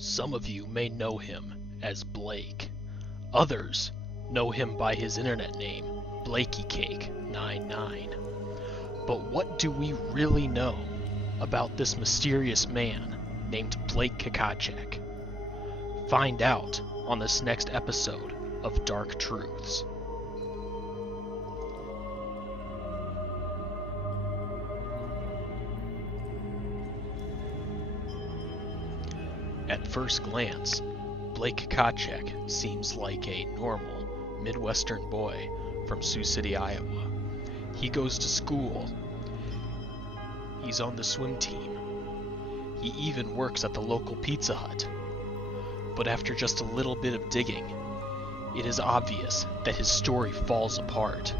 Some of you may know him as Blake. Others know him by his internet name, Blake Kakacek 99. But what do we really know about this mysterious man named Blake Kakacek? Find out on this next episode of Dark Truths. At first glance, Blake Kakacek seems like a normal Midwestern boy from Sioux City, Iowa. He goes to school. He's on the swim team. He even works at the local Pizza Hut. But after just a little bit of digging, it is obvious that his story falls apart,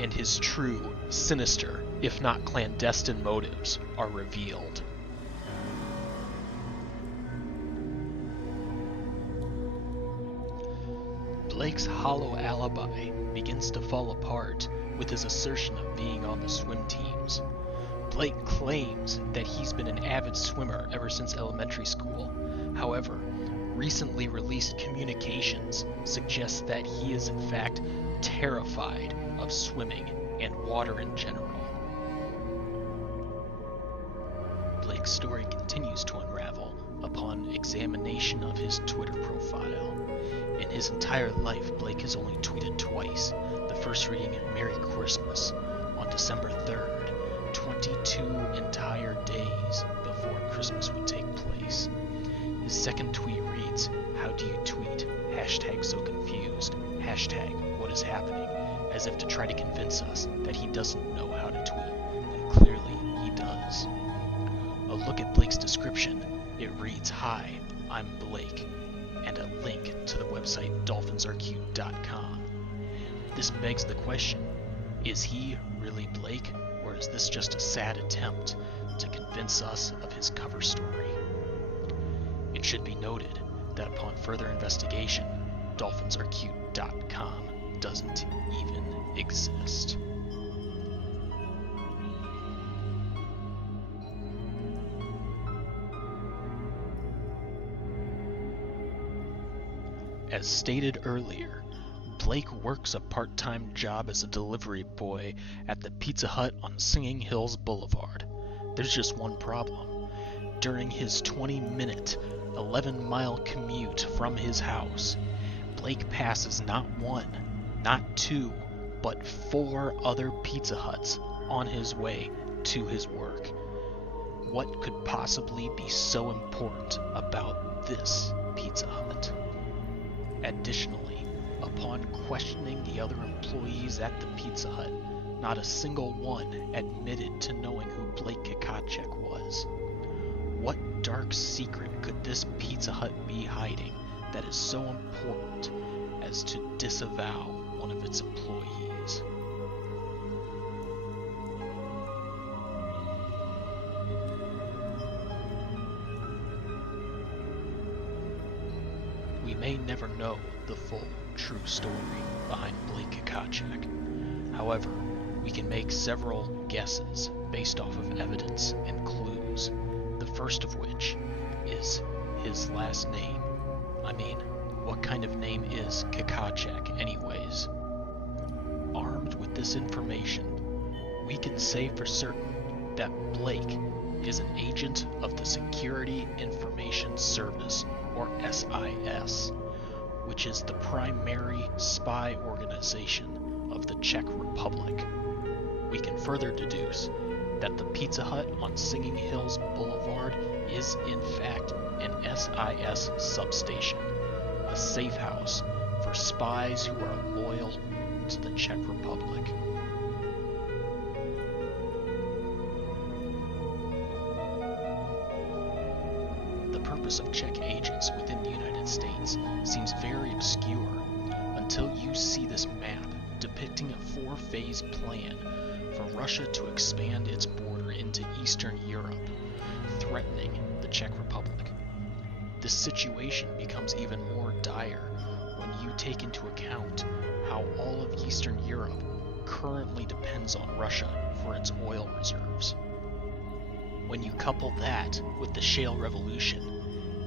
and his true, sinister, if not clandestine motives are revealed. Blake's hollow alibi begins to fall apart with his assertion of being on the swim teams. Blake claims that he's been an avid swimmer ever since elementary school. However, recently released communications suggest that he is in fact terrified of swimming and water in general. Blake's story continues to unravel upon examination of his Twitter profile. In his entire life, Blake has only tweeted twice, the first reading Merry Christmas on December 3rd, 22 entire days before Christmas would take place. His second tweet reads, "How do you tweet? Hashtag so confused. Hashtag what is happening?" As if to try to convince us that he doesn't know how to tweet, when clearly he does. A look at Blake's description, it reads, "Hi, I'm Blake," and a link to the website dolphinsarecute.com. This begs the question, is he really Blake, or is this just a sad attempt to convince us of his cover story? It should be noted that upon further investigation, dolphinsarecute.com doesn't even exist. As stated earlier, Blake works a part-time job as a delivery boy at the Pizza Hut on Singing Hills Boulevard. There's just one problem. During his 20-minute, 11-mile commute from his house, Blake passes not one, not two, but 4 other Pizza Huts on his way to his work. What could possibly be so important about this Pizza Hut? Additionally, upon questioning the other employees at the Pizza Hut, not a single one admitted to knowing who Blake Kakacek was. What dark secret could this Pizza Hut be hiding that is so important as to disavow one of its employees? We may never know the full, true story behind Blake Kakacek. However, we can make several guesses based off of evidence and clues, the first of which is his last name. I mean, what kind of name is Kakacek anyways? Armed with this information, we can say for certain that Blake is an agent of the Security Information Service, or SIS, which is the primary spy organization of the Czech Republic. We can further deduce that the Pizza Hut on Singing Hills Boulevard is in fact an SIS substation, a safe house for spies who are loyal to the Czech Republic. The purpose of Czech agents within the United States seems very obscure until you see this map depicting a 4-phase plan for Russia to expand its border into Eastern Europe, threatening the Czech Republic. This situation becomes even more dire when you take into account how all of Eastern Europe currently depends on Russia for its oil reserves. When you couple that with the shale revolution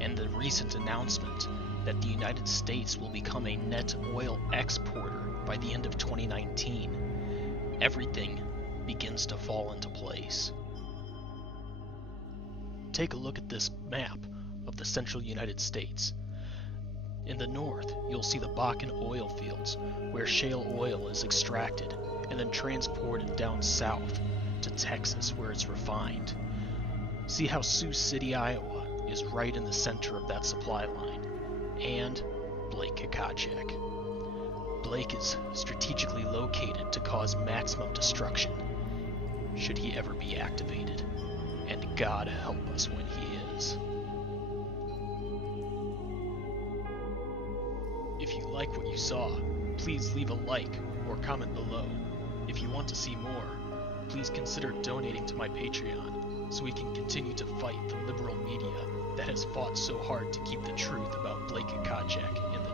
and the recent announcement that the United States will become a net oil exporter by the end of 2019, everything begins to fall into place. Take a look at this map of the central United States. In the north, you'll see the Bakken oil fields, where shale oil is extracted and then transported down south to Texas, where it's refined. See how Sioux City, Iowa is right in the center of that supply line, and Blake Kakacek. Blake is strategically located to cause maximum destruction, should he ever be activated, and God help us when he is. If you like what you saw, please leave a like or comment below. If you want to see more, please consider donating to my Patreon so we can continue to fight the liberal media that has fought so hard to keep the truth about Blake Kakacek in the